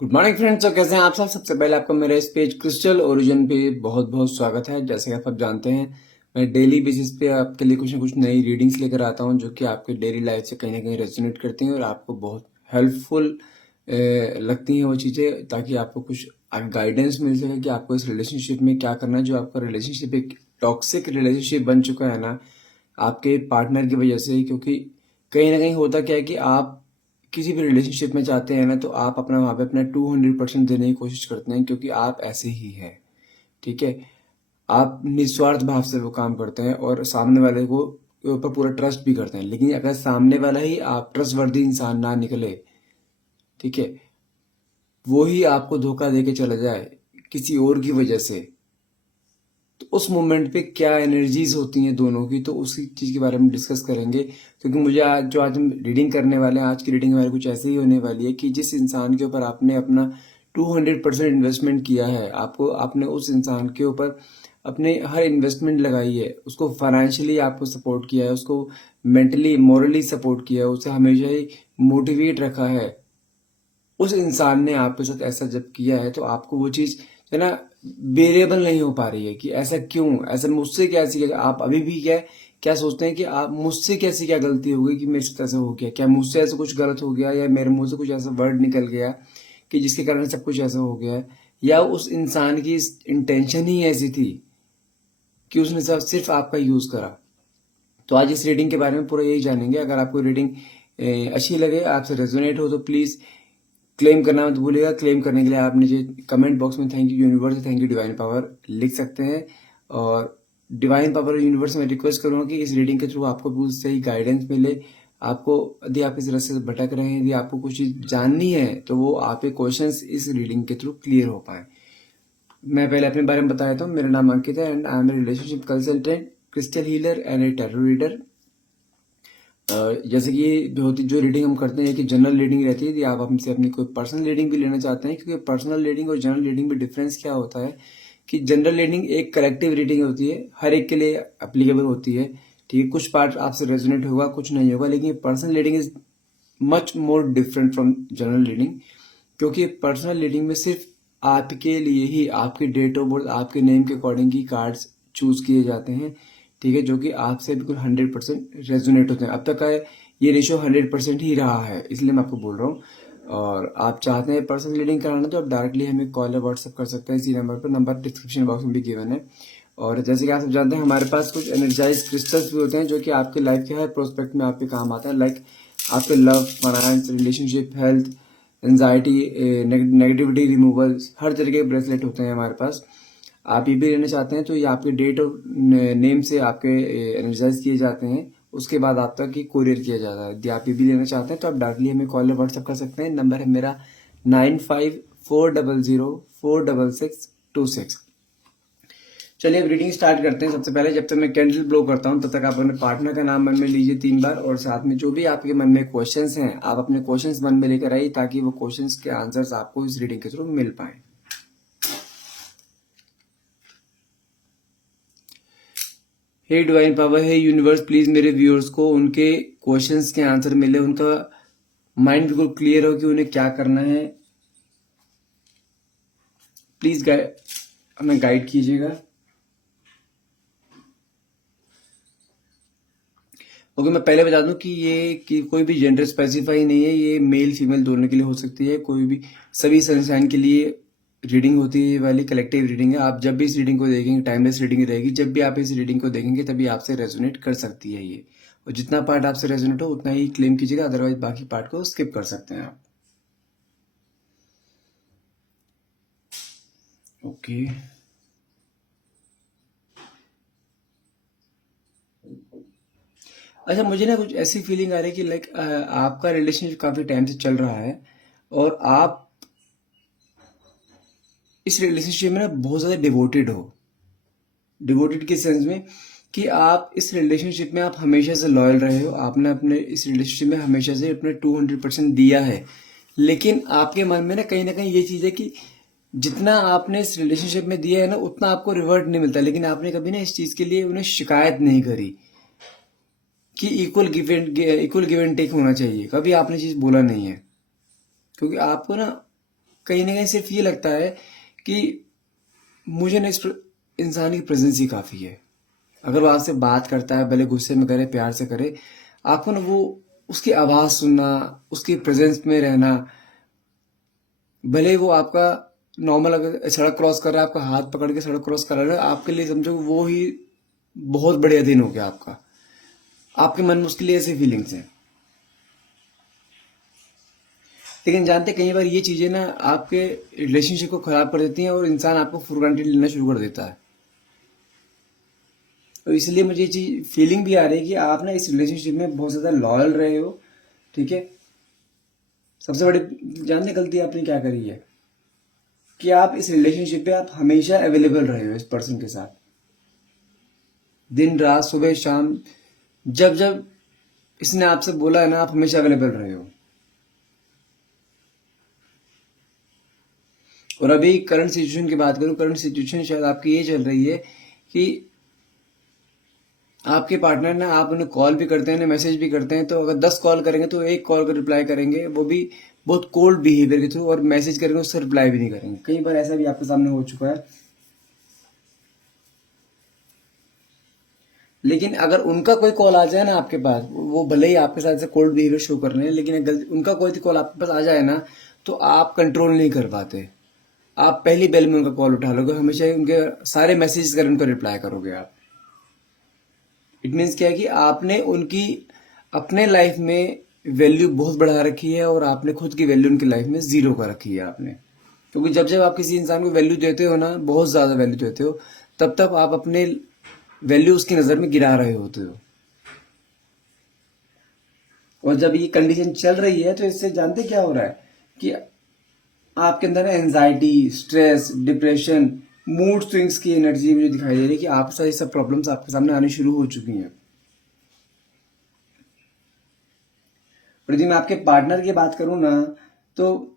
Good morning friends. तो कैसे हैं आप सब। सबसे पहले आपको मेरे इस पेज क्रिस्टल ओरिजिन पे बहुत बहुत स्वागत है। जैसे कि आप सब जानते हैं, मैं डेली बेसिस पे आपके लिए कुछ ना कुछ नई रीडिंग्स लेकर आता हूं जो कि आपके डेली लाइफ से कहीं ना कहीं रेजोनेट करती हैं और आपको बहुत हेल्पफुल लगती हैं वो चीज़ें, ताकि आपको कुछ गाइडेंस मिल सके कि आपको इस रिलेशनशिप में क्या करना है। जो आपका रिलेशनशिप एक टॉक्सिक रिलेशनशिप बन चुका है ना आपके पार्टनर की वजह से, क्योंकि कहीं ना कहीं होता क्या है कि आप किसी भी रिलेशनशिप में जाते हैं ना, तो आप अपना वहाँ पे अपना 200% देने की कोशिश करते हैं, क्योंकि आप ऐसे ही हैं। ठीक है। आप निस्वार्थ भाव से वो काम करते हैं और सामने वाले को के ऊपर पूरा ट्रस्ट भी करते हैं। लेकिन अगर सामने वाला ही आप ट्रस्टवर्दी इंसान ना निकले, ठीक है, वो ही आपको धोखा दे के चला जाए किसी और की वजह से, तो उस मोमेंट पे क्या एनर्जीज होती हैं दोनों की, तो उसी चीज के बारे में डिस्कस करेंगे। क्योंकि मुझे आज हम रीडिंग करने वाले हैं, आज की रीडिंग हमारी कुछ ऐसे ही होने वाली है कि जिस इंसान के ऊपर आपने अपना 200% इन्वेस्टमेंट किया है, आपने उस इंसान के ऊपर अपने हर इन्वेस्टमेंट लगाई है, उसको फाइनेंशियली आपको सपोर्ट किया है, उसको मेंटली मोरली सपोर्ट किया है, उसे हमेशा ही मोटिवेट रखा है। उस इंसान ने आपके साथ ऐसा जब किया है, तो आपको वो चीज है ना बेरेबल नहीं हो पा रही है कि ऐसा क्यों, ऐसा मुझसे क्या ऐसी क्या, आप अभी भी क्या क्या सोचते हैं कि आप मुझसे कैसी क्या गलती हो गई कि मेरे साथ ऐसा हो गया, क्या मुझसे ऐसा कुछ गलत हो गया, या मेरे मुंह से कुछ ऐसा वर्ड निकल गया कि जिसके कारण सब कुछ ऐसा हो गया, या उस इंसान की इंटेंशन ही ऐसी थी कि उसने सिर्फ आपका यूज करा। तो आज इस रीडिंग के बारे में पूरा यही जानेंगे। अगर आपको रीडिंग अच्छी लगे, आपसे रेजोनेट हो, तो प्लीज क्लेम करना मत भूलिएगा। क्लेम करने के लिए आप नीचे कमेंट बॉक्स में thank you universe, thank you divine power लिख सकते हैं। और डिवाइन पावर यूनिवर्स में रिक्वेस्ट करूंगा कि इस रीडिंग के थ्रू आपको भी सही गाइडेंस मिले। आपको यदि आप इस रास्ते से भटक रहे हैं, यदि आपको कुछ चीज जाननी है, तो वो आपके क्वेश्चंस इस रीडिंग के थ्रू क्लियर हो पाए। मैं पहले अपने बारे में बता देता हूँ। मेरा नाम अंकित है and I am a relationship consultant, crystal healer and a tarot reader. जैसे कि जो रीडिंग हम करते हैं कि जनरल रीडिंग रहती है, यदि आप हमसे अपनी कोई पर्सनल रीडिंग भी लेना चाहते हैं, क्योंकि पर्सनल रीडिंग और जनरल रीडिंग में डिफरेंस क्या होता है कि जनरल रीडिंग एक कलेक्टिव रीडिंग होती है, हर एक के लिए अप्लीकेबल होती है। ठीक है, कुछ पार्ट आपसे रेजोनेट होगा, कुछ नहीं होगा। लेकिन personal reading is much more different from general reading, क्योंकि पर्सनल रीडिंग में सिर्फ आपके लिए ही आपके डेट ऑफ बर्थ, आपके नेम के अकॉर्डिंग ही कार्ड्स चूज किए जाते हैं। ठीक है, जो कि आपसे बिल्कुल 100% रेजोनेट होते हैं। अब तक का ये रेशियो 100% ही रहा है, इसलिए मैं आपको बोल रहा हूँ। और आप चाहते हैं पर्सनल रीडिंग कराना, तो आप डायरेक्टली हमें कॉल या व्हाट्सअप कर सकते हैं इसी नंबर पर। नंबर डिस्क्रिप्शन बॉक्स में भी गिवन है। और जैसे कि आप सब जानते हैं, हमारे पास कुछ एनर्जाइज क्रिस्टल्स भी होते हैं जो कि आपके लाइफ के हर प्रोस्पेक्ट में आपके काम आता है। लाइक आपके love, finance, relationship, health, anxiety, negativity removal, हर तरीके के ब्रेसलेट होते हैं हमारे पास। आप ये भी लेना चाहते हैं तो ये आपके डेट ऑफ नेम से आपके एनर्जाइज किए जाते हैं, उसके बाद आप तक ये कोरियर किया जाता है। यदि आप ये भी लेना चाहते हैं तो आप डायरेक्टली हमें कॉल या व्हाट्सअप कर सकते हैं। नंबर है मेरा 9540046626। चलिए अब रीडिंग स्टार्ट करते हैं। सबसे पहले जब तक मैं कैंडल ब्लो करता हूं, तब तक आप अपने पार्टनर का नाम मन में लीजिए 3 बार, और साथ में जो भी आपके मन में क्वेश्चंस हैं, आप अपने क्वेश्चंस मन में लेकर आइए, ताकि वो क्वेश्चंस के आंसर्स आपको इस रीडिंग के थ्रू मिल पाए। हे डिवाइन पावर, हे यूनिवर्स, प्लीज मेरे व्यूअर्स को उनके क्वेश्चंस के आंसर मिले, उनका माइंड बिल्कुल क्लियर हो कि उन्हें क्या करना है। प्लीज हमें गाइड कीजिएगा। ओके, मैं पहले बता दूं कि ये कि कोई भी जेंडर स्पेसिफाई नहीं है, ये मेल फीमेल दोनों के लिए हो सकती है। कोई भी सभी सनशाइन के लिए रीडिंग होती है। ये वाली कलेक्टिव रीडिंग है। आप जब भी इस रीडिंग को देखेंगे, टाइमलेस रीडिंग रहेगी। जब भी आप इस रीडिंग को देखेंगे, तभी आपसे रेजोनेट कर सकती है ये। और जितना पार्ट आपसे रेजोनेट हो उतना ही क्लेम कीजिएगा, अदरवाइज बाकी पार्ट को स्किप कर सकते हैं आप। ओके, अच्छा, मुझे ना कुछ ऐसी फीलिंग आ रही है कि लाइक आपका रिलेशनशिप काफी टाइम से चल रहा है, और आप इस रिलेशनशिप में ना बहुत ज्यादा डिवोटेड हो। डिवोटेड के सेंस में कि आप इस रिलेशनशिप में आप हमेशा से लॉयल रहे हो। आपने अपने इस रिलेशनशिप में हमेशा से अपने 200% दिया है। लेकिन आपके मन में ना कहीं ये चीज है कि जितना आपने इस रिलेशनशिप में दिया है ना, उतना आपको रिवर्ट नहीं मिलता। लेकिन आपने कभी ना इस चीज के लिए उन्हें शिकायत नहीं करी कि इक्वल गिव एंड टेक होना चाहिए। कभी आपने चीज बोला नहीं है, क्योंकि आपको ना कहीं ना कहीं सिर्फ ये लगता है कि मुझे ना इस इंसान की प्रेजेंस ही काफ़ी है। अगर वो आपसे बात करता है, भले गुस्से में करे, प्यार से करे, आपको ना वो उसकी आवाज़ सुनना, उसकी प्रेजेंस में रहना, भले वो आपका नॉर्मल अगर सड़क क्रॉस कर रहा है, आपका हाथ पकड़ के सड़क क्रॉस कर रहा है, आपके लिए समझो वो ही बहुत बढ़िया दिन हो गया आपका। आपके मन में उसके लिए ऐसी फीलिंग्स हैं। लेकिन जानते कई बार ये चीज़ें ना आपके रिलेशनशिप को ख़राब कर देती हैं और इंसान आपको फॉर ग्रांटेड लेना शुरू कर देता है। तो इसलिए मुझे ये चीज़ फीलिंग भी आ रही है कि आप ना इस रिलेशनशिप में बहुत ज़्यादा लॉयल रहे हो। ठीक है, सबसे बड़ी जानते गलती आपने क्या करी है कि आप इस रिलेशनशिप पे आप हमेशा अवेलेबल रहे हो इस पर्सन के साथ, दिन रात सुबह शाम, जब जब इसने आपसे बोला है ना, आप हमेशा अवेलेबल रहे हो। और अभी करंट सिचुएशन की बात करूं, करंट सिचुएशन शायद आपकी ये चल रही है कि आपके पार्टनर ना, आप उन्हें कॉल भी करते हैं ना, मैसेज भी करते हैं, तो अगर 10 कॉल करेंगे तो एक कॉल का रिप्लाई करेंगे, वो भी बहुत कोल्ड बिहेवियर के थ्रू, और मैसेज करेंगे उससे रिप्लाई भी नहीं करेंगे। कई बार ऐसा भी आपके सामने हो चुका है। लेकिन अगर उनका कोई कॉल आ जाए ना आपके पास, वो भले ही आपके साथ से कोल्ड बिहेवियर शो कर रहे हैं, लेकिन अगर उनका कोई कॉल आपके पास आ जाए ना, तो आप कंट्रोल नहीं कर पाते। आप पहली बेल में उनका कॉल उठा लोगे, हमेशा ही उनके सारे मैसेज कर उनको रिप्लाई करोगे आप। इट मीन्स क्या है कि आपने उनकी अपने लाइफ में वैल्यू बहुत बढ़ा रखी है और आपने खुद की वैल्यू उनकी लाइफ में जीरो कर रखी है आपने। क्योंकि जब जब आप किसी इंसान को वैल्यू देते हो ना, बहुत ज़्यादा वैल्यू देते हो, तब तब आप अपने वैल्यू उसकी नज़र में गिरा रहे होते हो। और जब ये कंडीशन चल रही है तो इससे जानते क्या हो रहा है कि आपके अंदर anxiety, stress, depression, mood swings की एनर्जी मुझे दिखाई दे रही है कि आपके साथ ये सब प्रॉब्लम्स आपके सामने आनी शुरू हो चुकी हैं। और यदि मैं आपके पार्टनर की बात करूं ना, तो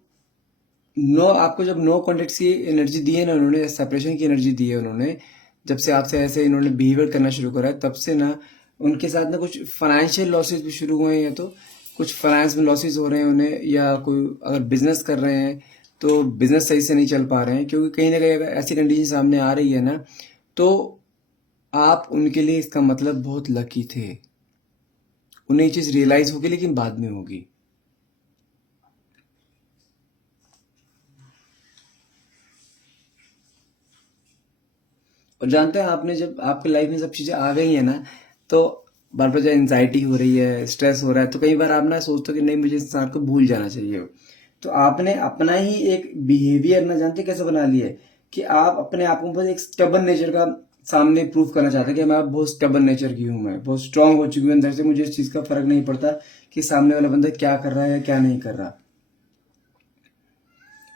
नो, आपको जब नो कॉन्टेक्ट की एनर्जी दी है ना उन्होंने, सेपरेशन की एनर्जी दी है उन्होंने, जब से आपसे ऐसे इन्होंने बिहेवियर करना शुरू करा है, तब से ना उनके साथ ना कुछ फाइनेंशियल लॉसेस भी शुरू हुए हैं। तो कुछ फाइनेंस में लॉसेस हो रहे हैं उन्हें, या कोई अगर बिजनेस कर रहे हैं तो बिजनेस सही से नहीं चल पा रहे हैं, क्योंकि कहीं ना कहीं अगर ऐसी कंडीशन सामने आ रही है ना, तो आप उनके लिए इसका मतलब बहुत लकी थे। उन्हें ये चीज़ रियलाइज होगी, लेकिन बाद में होगी। और जानते हैं, आपने जब आपकी लाइफ में सब चीज़ें आ गई हैं ना, तो बार बार जब एंजाइटी हो रही है, स्ट्रेस हो रहा है, तो कई बार आप ना सोचते हो कि नहीं, मुझे इस इंसान को भूल जाना चाहिए। तो आपने अपना ही एक बिहेवियर ना जानते कैसे बना लिया है कि आप अपने आप को बस एक स्टबन नेचर का सामने प्रूफ करना चाहते हैं कि मैं बहुत स्टबन नेचर की हूँ, मैं बहुत स्ट्रांग हो चुकी हूँ अंदर से, मुझे इस चीज़ का फर्क नहीं पड़ता कि सामने वाला बंदा क्या कर रहा है या क्या नहीं कर रहा।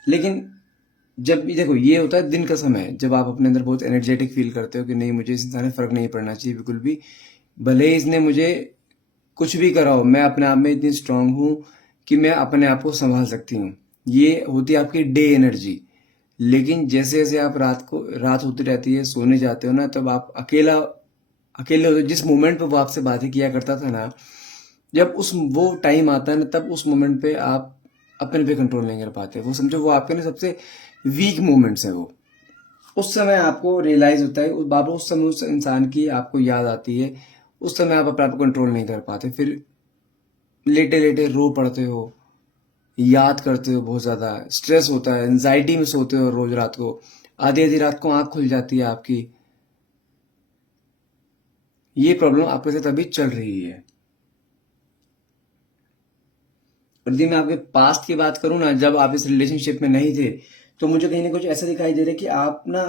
लेकिन जब देखो, ये होता है दिन का समय, जब आप अपने अंदर बहुत एनर्जेटिक फील करते हो कि नहीं, मुझे इस इंसान से फर्क नहीं पड़ना चाहिए बिल्कुल भी, भले ही इसने मुझे कुछ भी करा हो, मैं अपने आप में इतनी स्ट्रांग हूँ कि मैं अपने आप को संभाल सकती हूँ। ये होती है आपकी डे एनर्जी। लेकिन जैसे जैसे आप रात होती रहती है, सोने जाते हो ना, तब आप अकेले होते हो। जिस मोमेंट पे वो आपसे बातें किया करता था ना, जब उस वो टाइम आता है ना, तब उस मोमेंट पे आप अपने पे कंट्रोल नहीं कर पाते। वो समझो वो आपके ना सबसे वीक मोमेंट्स हैं वो। उस समय आपको रियलाइज होता है, उस बाबा उस समय उस इंसान की आपको याद आती है, उस समय आप अपने आप को कंट्रोल नहीं कर पाते, फिर लेटे लेटे रो पड़ते हो, याद करते हो, बहुत ज़्यादा स्ट्रेस होता है, एंजाइटी में सोते हो रोज रात को, आधी आधी रात को आंख खुल जाती है आपकी। ये प्रॉब्लम आपके साथ अभी चल रही है। और यदि मैं आपके पास्ट की बात करूं ना, जब आप इस रिलेशनशिप में नहीं थे, तो मुझे कहीं ना कुछ ऐसा दिखाई दे रहा है कि आप ना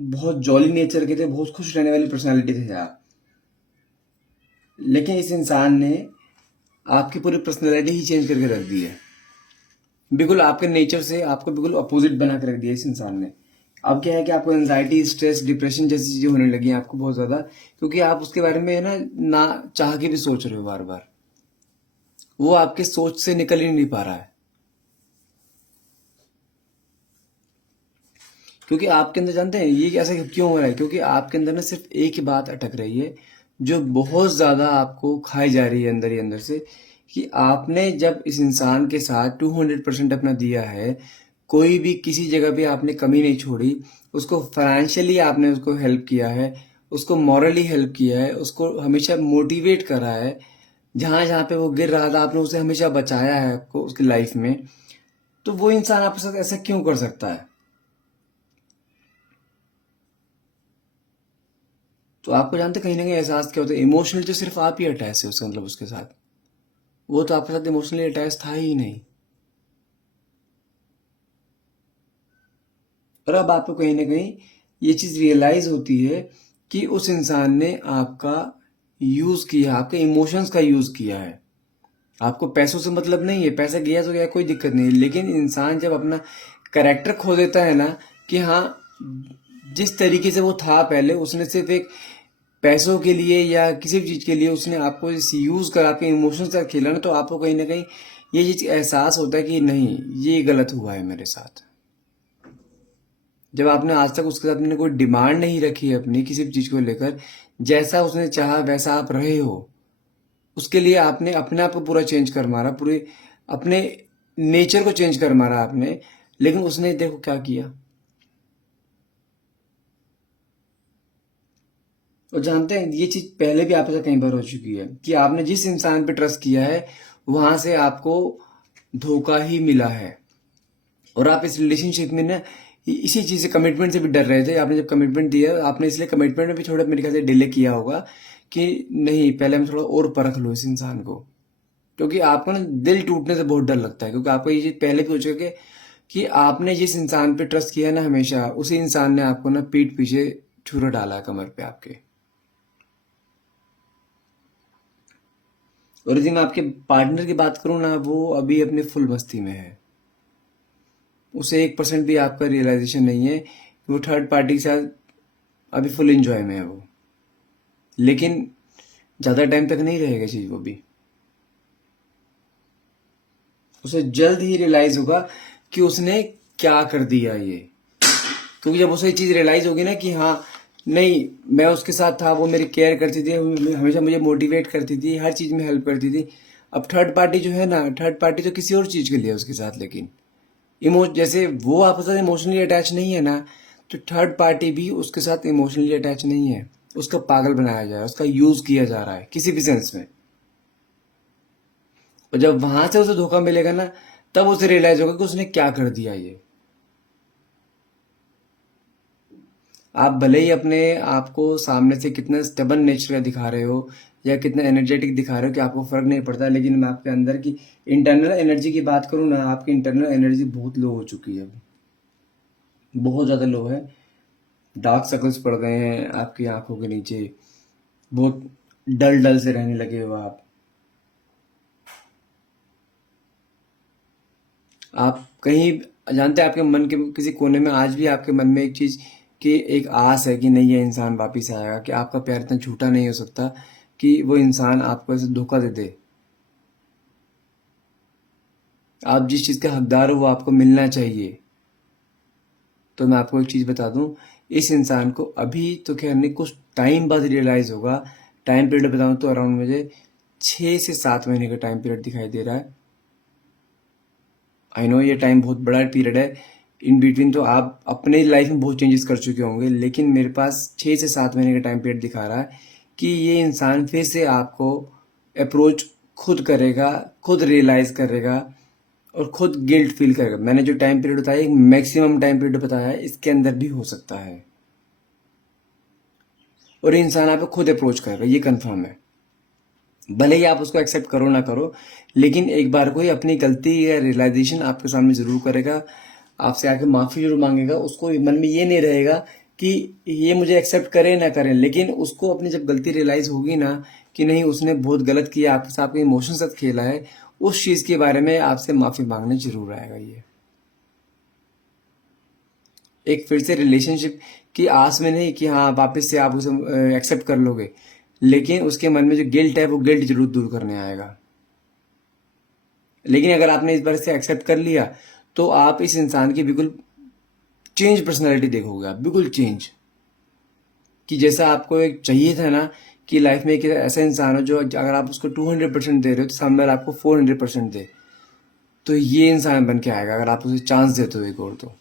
बहुत जॉली नेचर के थे, बहुत खुश रहने वाली पर्सनालिटी थे आप। लेकिन इस इंसान ने आपकी पूरी पर्सनालिटी ही चेंज करके रख दी है। बिल्कुल आपके नेचर से आपको बिल्कुल अपोजिट बना कर रख दिया इस इंसान ने। अब क्या है कि आपको एंजाइटी, स्ट्रेस, डिप्रेशन जैसी चीजें होने लगी हैं आपको बहुत ज्यादा, क्योंकि आप उसके बारे में ना चाह के भी सोच रहे हो बार बार। वो आपके सोच से निकल ही नहीं पा रहा है, क्योंकि आपके अंदर जानते हैं ये ऐसा क्यों हो रहा है, क्योंकि आपके अंदर ना सिर्फ एक ही बात अटक रही है, जो बहुत ज्यादा आपको खाई जा रही है अंदर ही अंदर से, कि आपने जब इस इंसान के साथ 200% अपना दिया है, कोई भी किसी जगह पे आपने कमी नहीं छोड़ी, उसको फाइनेंशियली आपने उसको हेल्प किया है, उसको मॉरली हेल्प किया है, उसको हमेशा मोटिवेट करा है, जहाँ जहाँ पे वो गिर रहा था आपने उसे हमेशा बचाया है आपको उसकी लाइफ में, तो वो इंसान आपके साथ ऐसा क्यों कर सकता है? तो आपको जानते कहीं ना कहीं एहसास क्या होता है, इमोशनल तो सिर्फ आप ही अटैच है उसका मतलब उसके साथ, वो तो आपके साथ इमोशनली अटैच था ही नहीं। और अब आपको कहीं ना कहीं ये चीज़ रियलाइज होती है कि उस इंसान ने आपका यूज़ किया, आपके इमोशंस का यूज़ किया है। आपको पैसों से मतलब नहीं है, पैसा गया तो गया, कोई दिक्कत नहीं है, लेकिन इंसान जब अपना करेक्टर खो देता है ना, कि हाँ जिस तरीके से वो था पहले, उसने सिर्फ एक पैसों के लिए या किसी भी चीज़ के लिए उसने आपको इस यूज़ कर आपके इमोशंस का खेला ना, तो आपको कहीं ना कहीं ये चीज़ एहसास होता है कि नहीं, ये गलत हुआ है मेरे साथ। जब आपने आज तक उसके साथ में कोई डिमांड नहीं रखी है अपनी किसी भी चीज़ को लेकर, जैसा उसने चाहा वैसा आप रहे हो, उसके लिए आपने अपने आप को पूरा चेंज कर मारा, पूरे अपने नेचर को चेंज कर मारा आपने, लेकिन उसने देखो क्या किया। और जानते हैं ये चीज़ पहले भी आपके साथ कई बार हो चुकी है कि आपने जिस इंसान पे ट्रस्ट किया है वहां से आपको धोखा ही मिला है, और आप इस रिलेशनशिप में ना इसी चीज़ से, कमिटमेंट से भी डर रहे थे। आपने जब कमिटमेंट दिया, आपने इसलिए कमिटमेंट में भी थोड़ा मेरे ख्याल से डिले किया होगा कि नहीं, पहले हम थोड़ा और परख लो इस इंसान को, क्योंकि आपको ना दिल टूटने से बहुत डर लगता है, क्योंकि आपको ये चीज़ पहले भी हो चुका है कि आपने जिस इंसान पे ट्रस्ट किया ना हमेशा, उसी इंसान ने आपको ना पीठ पीछे छुरा डाला है कमर पे आपके। और यदि मैं आपके पार्टनर की बात करूँ ना, वो अभी अपने फुल मस्ती में है, उसे 1% भी आपका रियलाइजेशन नहीं है कि वो थर्ड पार्टी के साथ अभी फुल एंजॉय में है वो, लेकिन ज़्यादा टाइम तक नहीं रहेगा चीज़ वो भी। उसे जल्द ही रियलाइज होगा कि उसने क्या कर दिया ये, क्योंकि जब उसे ये चीज़ रियलाइज होगी ना कि हाँ नहीं, मैं उसके साथ था, वो मेरी केयर करती थी, हमेशा मुझे मोटिवेट करती थी, हर चीज़ में हेल्प करती थी। अब थर्ड पार्टी जो है ना, थर्ड पार्टी तो किसी और चीज़ के लिए है उसके साथ, लेकिन जैसे वो आपके साथ इमोशनली अटैच नहीं है ना, तो थर्ड पार्टी भी उसके साथ इमोशनली अटैच नहीं है। उसका पागल बनाया जा रहा है, उसका यूज किया जा रहा है किसी भी सेंस में। और जब वहां से उसे धोखा मिलेगा ना, तब उसे रियलाइज होगा कि उसने क्या कर दिया ये। आप भले ही अपने आप को सामने से कितना स्टेबन नेचर का दिखा रहे हो या कितना एनर्जेटिक दिखा रहे हो कि आपको फर्क नहीं पड़ता, लेकिन मैं आपके अंदर की इंटरनल एनर्जी की बात करूँ ना, आपकी इंटरनल एनर्जी बहुत लो हो चुकी है, बहुत ज़्यादा लो है। डार्क सर्कल्स पड़ गए हैं आपकी आंखों के नीचे, बहुत डल डल से रहने लगे हो आप कहीं जानते हैं आपके मन के किसी कोने में आज भी आपके मन में एक चीज की एक आस है कि नहीं, ये इंसान वापिस आएगा, कि आपका प्यार इतना झूठा नहीं हो सकता कि वो इंसान आपको ऐसे धोखा दे दे। आप जिस चीज का हकदार हो वो आपको मिलना चाहिए। तो मैं आपको एक चीज बता दूं, इस इंसान को अभी तो खैर नहीं, कुछ टाइम बाद रियलाइज होगा। टाइम पीरियड बताऊं तो अराउंड मुझे 6 से 7 महीने का टाइम पीरियड दिखाई दे रहा है। आई नो ये टाइम बहुत बड़ा पीरियड है, इन बिटवीन तो आप अपने लाइफ में बहुत चेंजेस कर चुके होंगे, लेकिन मेरे पास 6 से 7 महीने का टाइम पीरियड दिखा रहा है कि ये इंसान फिर से आपको अप्रोच खुद करेगा, खुद रियलाइज करेगा और खुद गिल्ट फील करेगा। मैंने जो टाइम पीरियड बताया, एक मैक्सिमम टाइम पीरियड बताया है, इसके अंदर भी हो सकता है, और ये इंसान आपको खुद अप्रोच करेगा, ये कंफर्म है। भले ही आप उसको एक्सेप्ट करो ना करो, लेकिन एक बार कोई अपनी गलती या रियलाइजेशन आपके सामने जरूर करेगा, आपसे आके माफी जरूर मांगेगा। उसको मन में ये नहीं रहेगा कि ये मुझे एक्सेप्ट करे ना करे, लेकिन उसको अपनी जब गलती रियलाइज होगी ना कि नहीं, उसने बहुत गलत किया, आपके साथ आपके इमोशन साथ खेला है, उस चीज के बारे में आपसे माफी मांगने जरूर आएगा ये। एक फिर से रिलेशनशिप की आस में नहीं कि हाँ वापस से आप उसे एक्सेप्ट कर लोगे, लेकिन उसके मन में जो गिल्ट है वो गिल्ट जरूर दूर करने आएगा। लेकिन अगर आपने इस बार से एक्सेप्ट कर लिया, तो आप इस इंसान की बिल्कुल चेंज पर्सनैलिटी देखोगे, आप बिल्कुल चेंज, कि जैसा आपको एक चाहिए था ना कि लाइफ में एक ऐसा इंसान हो जो अगर आप उसको 200% दे रहे हो तो सामने वाला आपको 400% दे, तो ये इंसान बन के आएगा अगर आप उसे चांस देते हो एक और तो।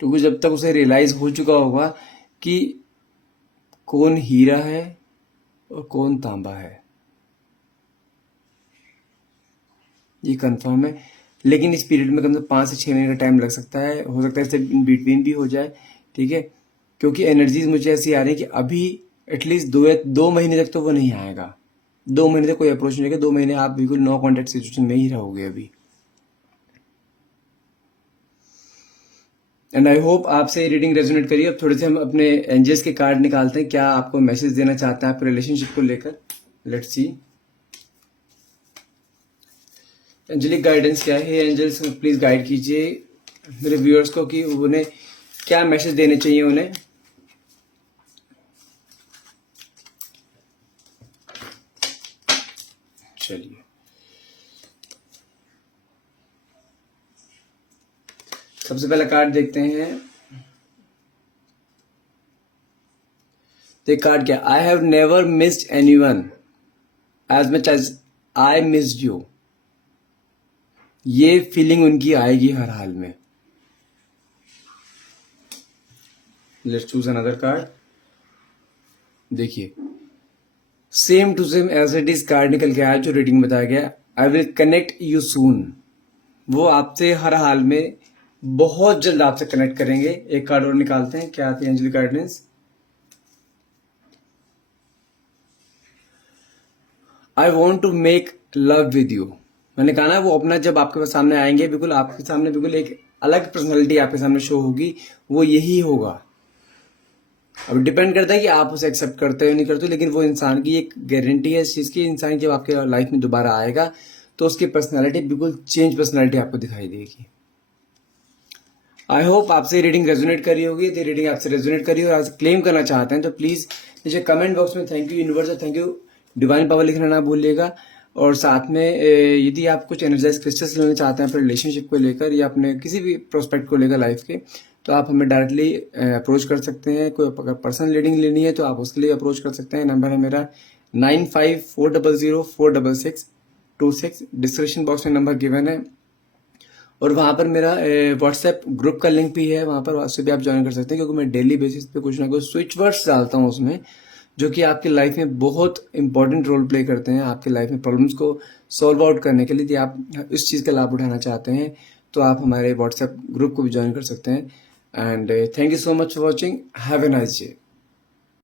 क्योंकि जब तक उसे रियलाइज हो चुका होगा कि कौन हीरा है और कौन तांबा है, ये कंफर्म है। लेकिन इस पीरियड में कम से कम 5 से 6 महीने का टाइम लग सकता है, हो सकता है इससे इन बिटवीन भी हो जाए, ठीक है। क्योंकि एनर्जीज मुझे ऐसी आ रही है कि अभी एटलीस्ट 2 महीने तक तो वो नहीं आएगा। 2 महीने तक कोई अप्रोच नहीं रहेगा। 2 महीने आप बिल्कुल नो कॉन्टेक्ट सिचुएशन में ही रहोगे अभी। एंड आई होप आपसे रीडिंग रेजोनेट करिए। अब थोड़े से हम अपने एंजल्स के कार्ड निकालते हैं, क्या आपको मैसेज देना चाहते हैं आपके रिलेशनशिप को लेकर। लेट्स सी एंजलिक गाइडेंस क्या है। एंजल्स प्लीज गाइड कीजिए मेरे व्यूअर्स को कि उन्हें क्या मैसेज देने चाहिए उन्हें। चलिए सबसे पहला कार्ड देखते हैं। देख कार्ड क्या, I have never missed anyone as much as I missed you. ये फीलिंग उनकी आएगी हर हाल में। Let's choose another card. देखिए same to same as it is card निकल के आया जो रीडिंग बताया गया। I will connect you soon. वो आपसे हर हाल में बहुत जल्द आपसे कनेक्ट करेंगे। एक कार्ड और निकालते हैं, क्या आती है angelic guidance. I want to make love with you. मैंने कहा ना वो अपना जब आपके पास सामने आएंगे बिल्कुल आपके सामने बिल्कुल एक अलग पर्सनैलिटी आपके सामने शो होगी, वो यही होगा। अब डिपेंड करता है कि आप उसे एक्सेप्ट करते हो नहीं करते हो, लेकिन वो इंसान की एक गारंटी है इस चीज की। इंसान जब आपके लाइफ में दोबारा आएगा तो उसकी पर्सनैलिटी बिल्कुल चेंज पर्सनैलिटी आपको दिखाई देगी। आई होप आपसे रीडिंग रेजोनेट करी होगी। यदि रीडिंग आपसे रेजोनेट करी और आज क्लेम करना चाहते हैं तो प्लीज नीचे कमेंट बॉक्स में thank you universe, thank you divine power लिखना ना भूलिएगा। और साथ में यदि आप कुछ एनर्जाइज क्रिस्टल्स लेना चाहते हैं अपने रिलेशनशिप को लेकर या अपने किसी भी प्रोस्पेक्ट को लेकर लाइफ के, तो आप हमें डायरेक्टली अप्रोच कर सकते हैं। कोई अगर पर्सनल रीडिंग लेनी है तो आप उसके लिए अप्रोच कर सकते हैं। नंबर है मेरा 9540066226। डिस्क्रिप्शन बॉक्स में नंबर गिवन है और वहाँ पर मेरा व्हाट्सएप ग्रुप का लिंक भी है, वहाँ पर उससे भी आप ज्वाइन कर सकते हैं। क्योंकि मैं डेली बेसिस पे कुछ ना कुछ स्विच वर्ड्स डालता हूँ उसमें, जो कि आपकी लाइफ में बहुत इंपॉर्टेंट रोल प्ले करते हैं आपकी लाइफ में प्रॉब्लम्स को सॉल्व आउट करने के लिए। यदि आप इस चीज़ का लाभ उठाना चाहते हैं तो आप हमारे व्हाट्सएप ग्रुप को भी ज्वाइन कर सकते हैं। And thank you so much for watching. Have a nice day.